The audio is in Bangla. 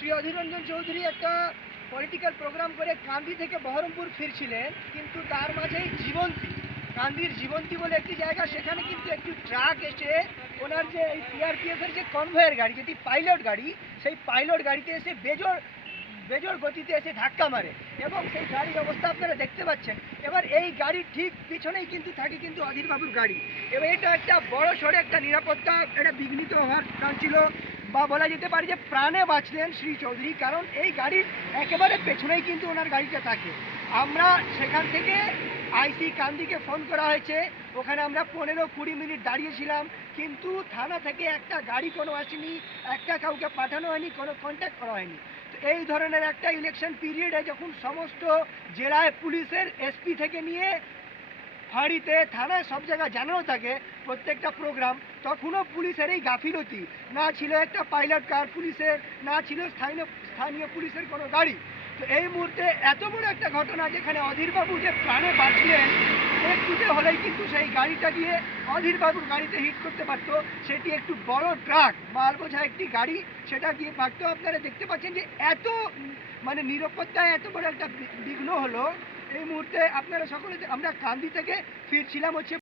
শ্রী অধীর রঞ্জন চৌধুরী একটা পলিটিক্যাল প্রোগ্রাম করে কান্দি থেকে বহরমপুর ফিরছিলেন, কিন্তু তার মাঝেই জীবন্তী, কান্দির জীবন্তী বলে একটি জায়গা, সেখানে কিন্তু একটি ট্রাক এসে ওনার যে এই সিআরপিএফের যে কনভয়ের গাড়ি, যেটি পাইলট গাড়ি, সেই পাইলট গাড়িতে এসে বেজোর গতিতে এসে ধাক্কা মারে এবং সেই গাড়ির অবস্থা আপনারা দেখতে পাচ্ছেন। এবার এই গাড়ির ঠিক পিছনেই কিন্তু থাকে কিন্তু অধীরবাবুর গাড়ি। এবার এটা একটা বড় সড়ো একটা নিরাপত্তা এটা বিঘ্নিত হওয়ার কারণ ছিল, বা বলা যেতে পারে যে প্রাণে বাঁচলেন শ্রী চৌধুরী, কারণ এই গাড়ির একেবারে পেছনেই কিন্তু ওনার গাড়িটা থাকে। আমরা সেখান থেকে আইসি কান্দিকে ফোন করা হয়েছে, ওখানে আমরা 15-20 মিনিট দাঁড়িয়েছিলাম, কিন্তু থানা থেকে একটা গাড়ি কোনো আসেনি, একটা কাউকে পাঠানো হয়নি, কোনো কন্ট্যাক্ট করা হয়নি। তো এই ধরনের একটা ইলেকশন পিরিয়ডে যখন সমস্ত জেলায় পুলিশের এসপি থেকে নিয়ে ফাঁড়িতে থানায় সব জায়গায় জানানো থাকে প্রত্যেকটা প্রোগ্রাম, তখনও পুলিশের এই গাফিলতি, না ছিল একটা পাইলট কার পুলিশের, না ছিল স্থানীয় পুলিশের কোনো গাড়ি। তো এই মুহূর্তে এত বড় একটা ঘটনা, যেখানে অধীরবাবু যে প্রাণে বাঁচলেন, একটুতে হলেই কিন্তু সেই গাড়িটা গিয়ে অধীরবাবুর গাড়িতে হিট করতে পারতো। সেটি একটু বড় ট্রাক, মাল বোঝা একটি গাড়ি, সেটা গিয়ে পারতো। আপনারা দেখতে পাচ্ছেন যে এত মানে নিরাপত্তায় এত বড় একটা বিঘ্ন হলো এই মুহূর্তে। আপনারা সকলে, আমরা কান্দি থেকে ফিরছিলাম হচ্ছে